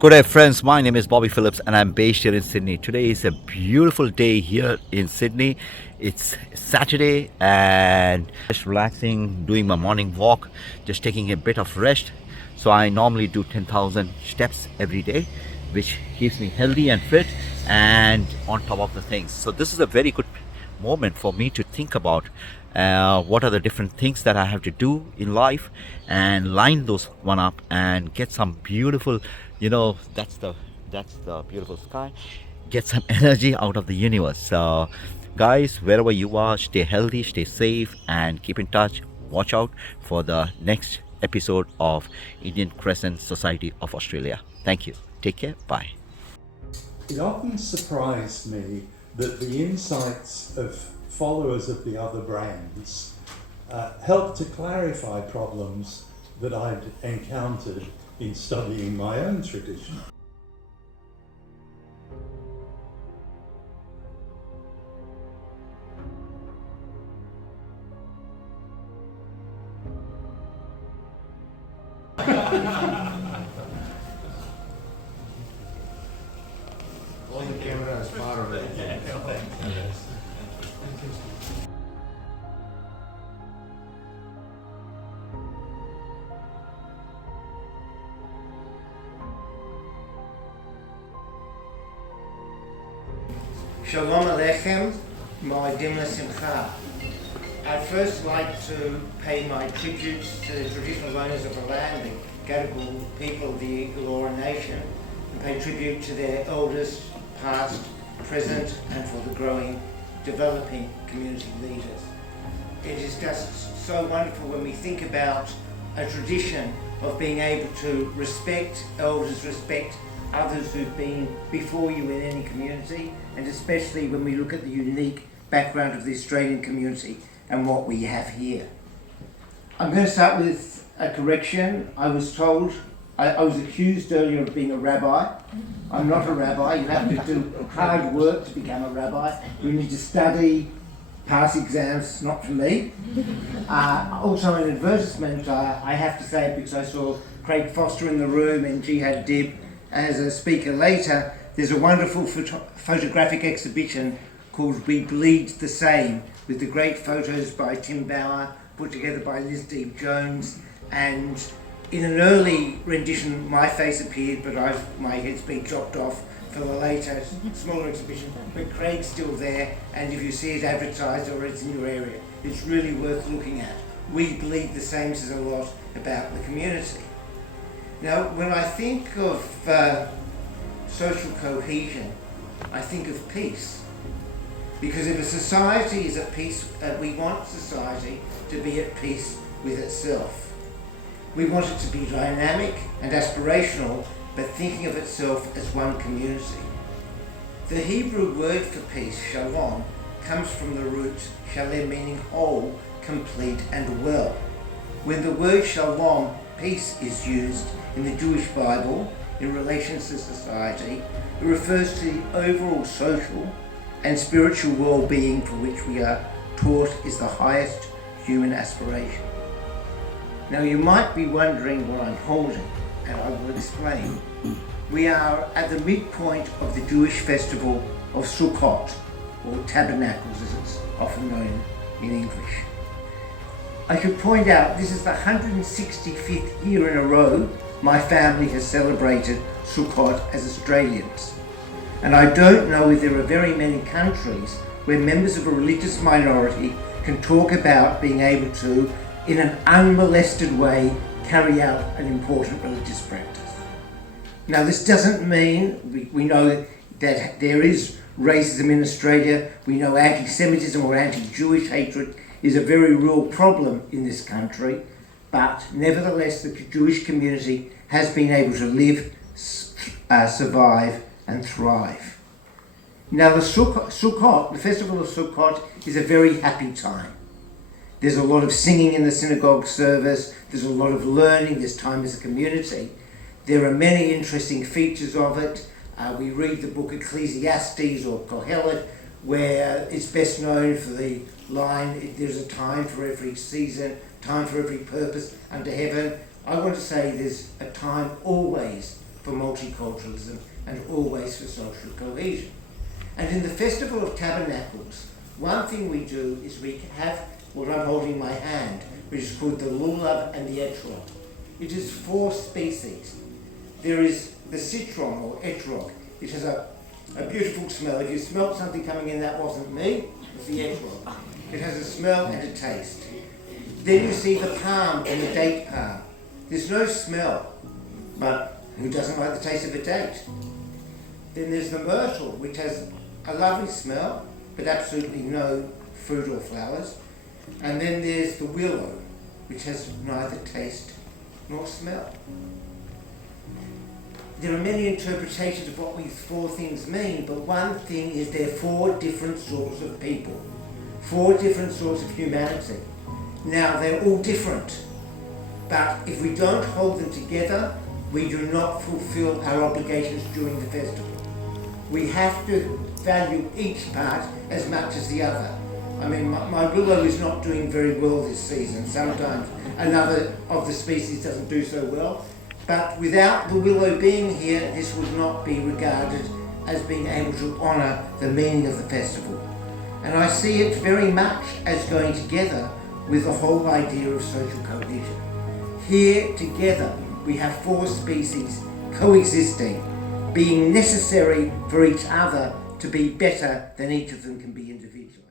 Good day, friends. My name is Bobby Phillips, and I'm based here in Sydney. Today is a beautiful day here in Sydney. It's Saturday, and just relaxing, doing my morning walk, just taking a bit of rest. So I normally do 10,000 steps every day, which keeps me healthy and fit, and on top of the things. So this is a very good moment for me to think about what are the different things that I have to do in life and line those one up and get some beautiful, that's the beautiful sky, get some energy out of the universe. So guys, wherever you are, stay healthy, stay safe, and keep in touch. Watch out for the next episode of Indian Crescent Society of Australia. Thank you. Take care. Bye. It often surprised me that the insights of followers of the other brands helped to clarify problems that I'd encountered in studying my own tradition. All the camera is part of it. Shalom Aleichem, Moedim L'Simcha. I'd first like to pay my tributes to the traditional owners of the land, the Gadigal people of the Eora Nation, and pay tribute to their elders, past, present, and for the growing, developing community leaders. It is just so wonderful when we think about a tradition of being able to respect elders, respect others who've been before you in any community, and especially when we look at the unique background of the Australian community and what we have here. I'm going to start with a correction. I was told, I was accused earlier of being a rabbi. I'm not a rabbi. You have to do hard work to become a rabbi. You need to study, pass exams, not for me. Also an advertisement, I have to say, because I saw Craig Foster in the room and Jihad Dib as a speaker later, there's a wonderful photographic exhibition called We Bleed the Same, with the great photos by Tim Bauer, put together by Liz Deeb Jones, and in an early rendition my face appeared, but my head's been chopped off for the later, smaller exhibition, but Craig's still there, and if you see it advertised or it's in your area, it's really worth looking at. We Bleed the Same says a lot about the community. Now, when I think of social cohesion, I think of peace. Because if a society is at peace, we want society to be at peace with itself. We want it to be dynamic and aspirational, but thinking of itself as one community. The Hebrew word for peace, shalom, comes from the root shalem, meaning whole, complete, and well. When the word shalom, peace, is used in the Jewish Bible in relation to society, it refers to the overall social and spiritual well-being for which we are taught is the highest human aspiration. Now you might be wondering what I'm holding, and I will explain. We are at the midpoint of the Jewish festival of Sukkot, or Tabernacles as it's often known in English. I should point out this is the 165th year in a row my family has celebrated Sukkot as Australians. And I don't know if there are very many countries where members of a religious minority can talk about being able to, in an unmolested way, carry out an important religious practice. Now this doesn't mean, we know that there is racism in Australia, we know anti-Semitism or anti-Jewish hatred is a very real problem in this country, but nevertheless the Jewish community has been able to live, survive and thrive. Now the Sukkot, the festival of Sukkot, is a very happy time. There's a lot of singing in the synagogue service, there's a lot of learning, there's time as a community. There are many interesting features of it. We read the book Ecclesiastes or Kohelet, where it's best known for the line, there's a time for every season, time for every purpose under heaven. I want to say there's a time always for multiculturalism and always for social cohesion. And in the Festival of Tabernacles, one thing we do is we have what I'm holding in my hand, which is called the lulav and the etrog. It is 4 species. There is the citron or etrog. It has a beautiful smell. If you smelt something coming in that wasn't me, it's the etrog. It has a smell and a taste. Then you see the palm and the date palm. There's no smell, but who doesn't like the taste of a date? Then there's the myrtle, which has a lovely smell, but absolutely no fruit or flowers. And then there's the willow, which has neither taste nor smell. There are many interpretations of what these 4 things mean, but one thing is they're 4 different sorts of people, 4 different sorts of humanity. Now, they're all different, but if we don't hold them together, we do not fulfill our obligations during the festival. We have to value each part as much as the other. I mean, my willow is not doing very well this season. Sometimes another of the species doesn't do so well. But without the willow being here, this would not be regarded as being able to honour the meaning of the festival. And I see it very much as going together with the whole idea of social cohesion. Here together we have 4 species coexisting, being necessary for each other to be better than each of them can be individually.